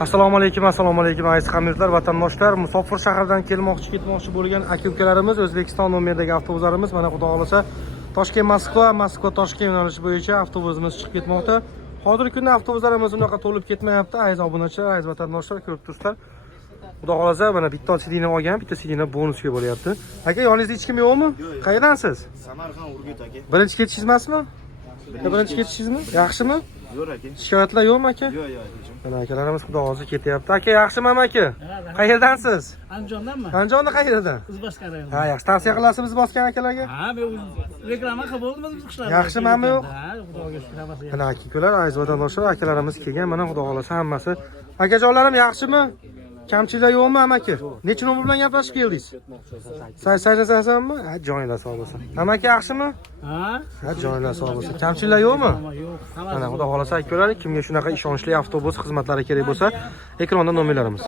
Assalomu alaykum aziz hamyurtlar, vatandoshlar. Musofir shahardan ketmoqchi bo'lgan aka-ukalarimiz O'zbekiston nomeridagi avtobuslarimiz mana xudo xolasa Toshkent Moskva Toshkent yo'nalishi bo'yicha avtobusimiz chiqib ketmoqda. Hozirgi kunda avtobuslarimiz unaqa to'lib ketmayapti. Aziz obunachilar, aziz vatandoshlar, ko'rib turibsizlar. Xudo xolasa mana bitta sidina olgan, bitta sidina bonusga bo'lyapti. Aka, yoningizda hech kim yo'qmi? Qayerdansiz? Samarqand, Urgut aka. Birinchi ketishingiz emasmi? Birinchi ketishingizmi? Yaxshimi? Yo'q aka. Shikoyatlar yo'qmi aka? Yo'q, yo'q. Mana akalarimiz xudo xolasa ketyapti. Aka, yaxshimi aka? Qayerdansiz? Andijondanmi? Andijonda qayerdan? O'zboshqa rayon. Ha, yaxshi tavsiya qilasiz biz bosgan akalarga? Ha, men reklama qilib bo'ldim biz qishlar. Yaxshimi yo'q? Ha, xudoga shukr bo'lsin. Mana aka-ukalar, aziz vatandoshlar, akalarimiz kelgan. Mana xudo xolasa hammasi. Akajonlarim yaxshimi? Kamchiliklar yo'qmi amaki? Necha nomer bilan gaplashib keldingiz? 88mi? Ha, joyinglar sog' bo'lsin. Amaki yaxshimi? Ha? Ha, joyinglar sog' bo'lsin. Kamchiliklar yo'qmi? Yo'q. Mana xudo xolasa aka-ukalar, kimga shunaqa ishonchli avtobus xizmatlari kerak bo'lsa, ekranda nomerlarimiz.